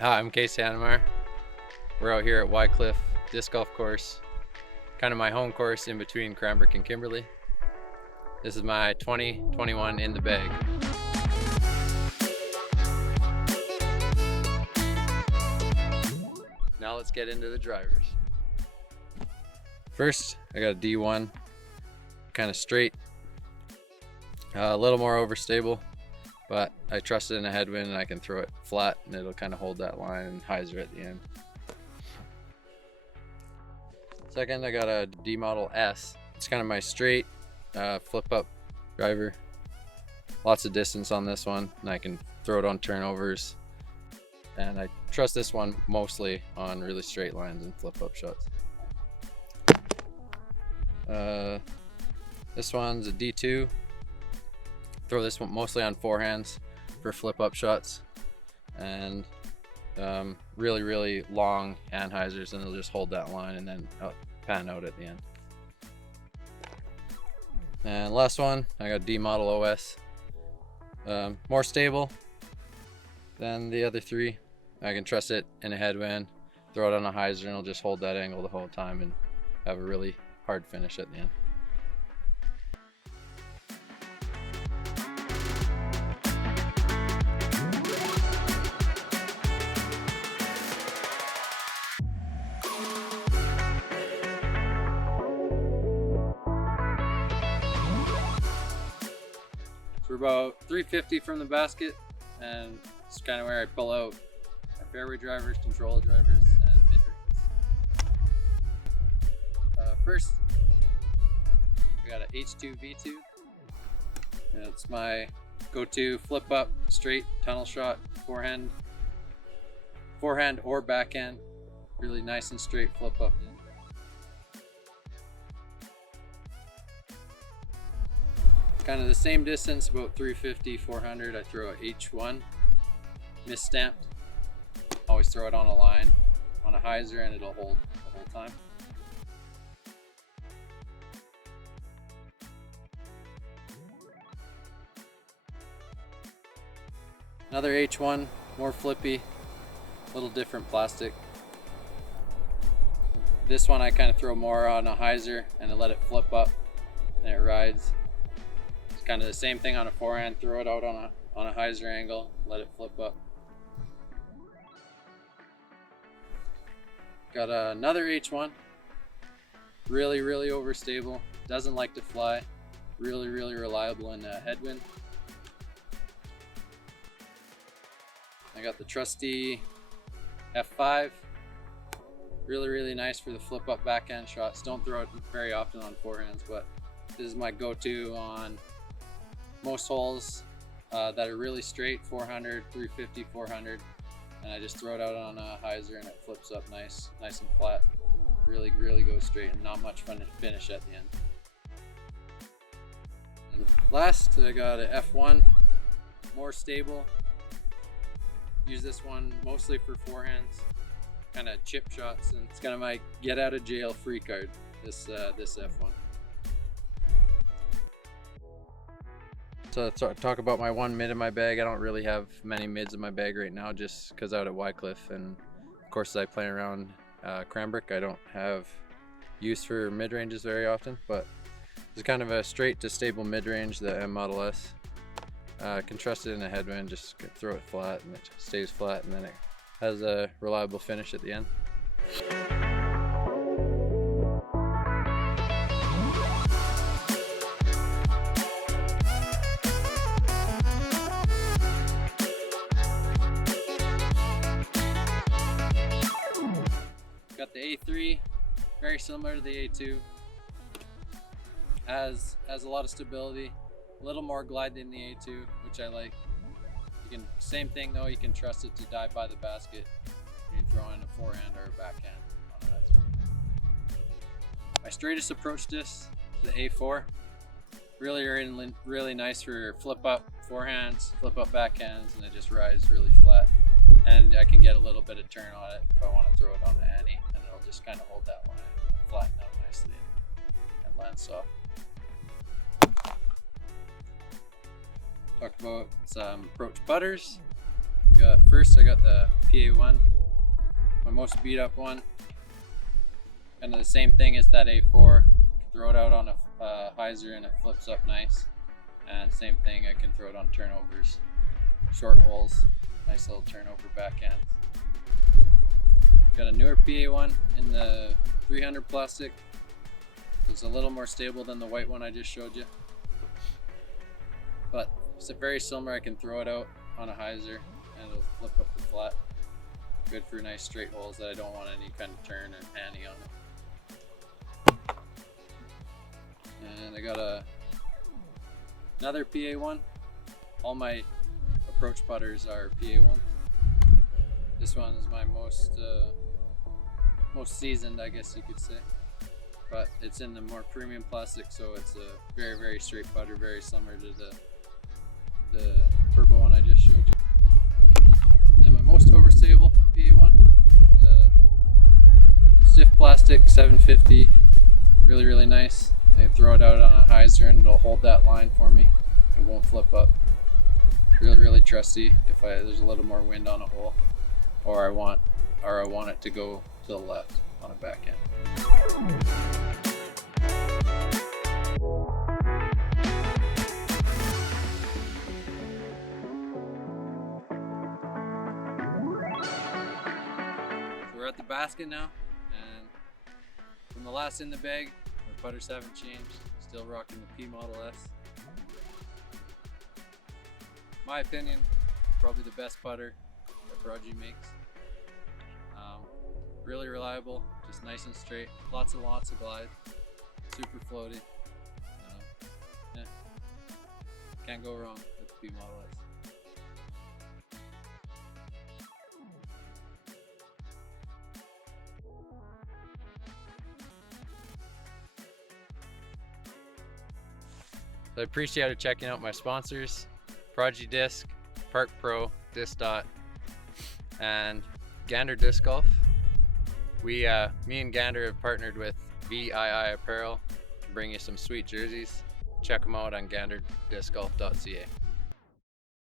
Hi, I'm Casey Hanemayer. We're out here at Wycliffe Disc Golf Course, kind of my home course in between Cranbrook and Kimberley. This is my 2021 In The Bag. Now let's get into the drivers. First, I got a D1, kind of straight, a little more overstable, but I trust it in a headwind and I can throw it flat and it'll kind of hold that line and hyzer at the end. Second, I got a D model S. It's kind of my straight flip up driver. Lots of distance on this one and I can throw it on turnovers. And I trust this one mostly on really straight lines and flip up shots. This one's a D2. Throw this one mostly on forehands for flip up shots and really long hand hyzers, and it'll just hold that line and then pan out at the end. And last one, I got D model OS. More stable than the other three. I can trust it in a headwind, throw it on a hyzer, and it'll just hold that angle the whole time and have a really hard finish at the end. We're about 350 from the basket, and it's kind of where I pull out my fairway drivers, controller drivers, and mid-ranges. First, I got an H2V2. It's my go-to flip up, straight tunnel shot, forehand or backhand. Really nice and straight flip up. Kind of the same distance, about 350, 400. I throw a H1, misstamped. Always throw it on a line, on a hyzer, and it'll hold the whole time. Another H1, more flippy, a little different plastic. This one I kind of throw more on a hyzer and I let it flip up and it rides. Kind of the same thing on a forehand, throw it out on a hyzer angle, let it flip up. Got another H1, really overstable, doesn't like to fly, really reliable in headwind. I got the trusty F5, really nice for the flip up backhand shots. Don't throw it very often on forehands, but this is my go-to on most holes that are really straight, 400, 350, 400, and I just throw it out on a hyzer and it flips up nice and flat. Really goes straight and not much fun to finish at the end. And last, I got a F1, more stable. Use this one mostly for forehands, kind of chip shots, and it's kind of my get out of jail free card, this F1. So talk about my one mid in my bag. I don't really have many mids in my bag right now just because out at Wycliffe and of course I play around Cranbrook. I don't have use for mid ranges very often, but it's kind of a straight to stable mid range, the M Model S. Can trust it in a headwind, just throw it flat and it stays flat and then it has a reliable finish at the end. Got the A3, very similar to the A2. Has a lot of stability, a little more glide than the A2, which I like. You can, same thing though, you can trust it to dive by the basket when you throw in a forehand or a backhand on a hyzer. My straightest approach disc, the A4. Really nice for flip up forehands, flip up backhands, and it just rides really flat. And I can get a little bit of turn on it if I want to throw it on the ante, and it'll just kind of hold that line and flatten out nicely and land soft. Talked about some approach putters. First I got the PA1, my most beat up one. Kind of the same thing as that A4. Throw it out on a hyzer and it flips up nice. And same thing, I can throw it on turnovers, short holes, nice little turnover backhands. Got a newer PA1 in the 300 plastic. It's a little more stable than the white one I just showed you. But it's very similar. I can throw it out on a hyzer and it'll flip up the flat. Good for nice straight holes that I don't want any kind of turn or panny on it. And I got another PA1. All my approach putters are PA1. This one is my most seasoned, I guess you could say. But it's in the more premium plastic, so it's a very, very straight putter, very similar to the purple one I just showed you. And my most overstable PA1, stiff plastic 750, really, really nice. I throw it out on a hyzer and it'll hold that line for me. It won't flip up. Really, really trusty if there's a little more wind on a hole, or I want it to go to the left on a backhand. So we're at the basket now, and from the last in the bag, my putters haven't changed. Still rocking the P Model S. My opinion, probably the best putter that Prodigy makes. Really reliable, just nice and straight, lots and lots of glide, super floaty. Yeah. Can't go wrong with the P Model S. So I appreciate checking out my sponsors, Prodigy Disc, Park Pro, Disc Dot, and Gander Disc Golf. Me and Gander have partnered with VII Apparel to bring you some sweet jerseys. Check them out on ganderdiscgolf.ca.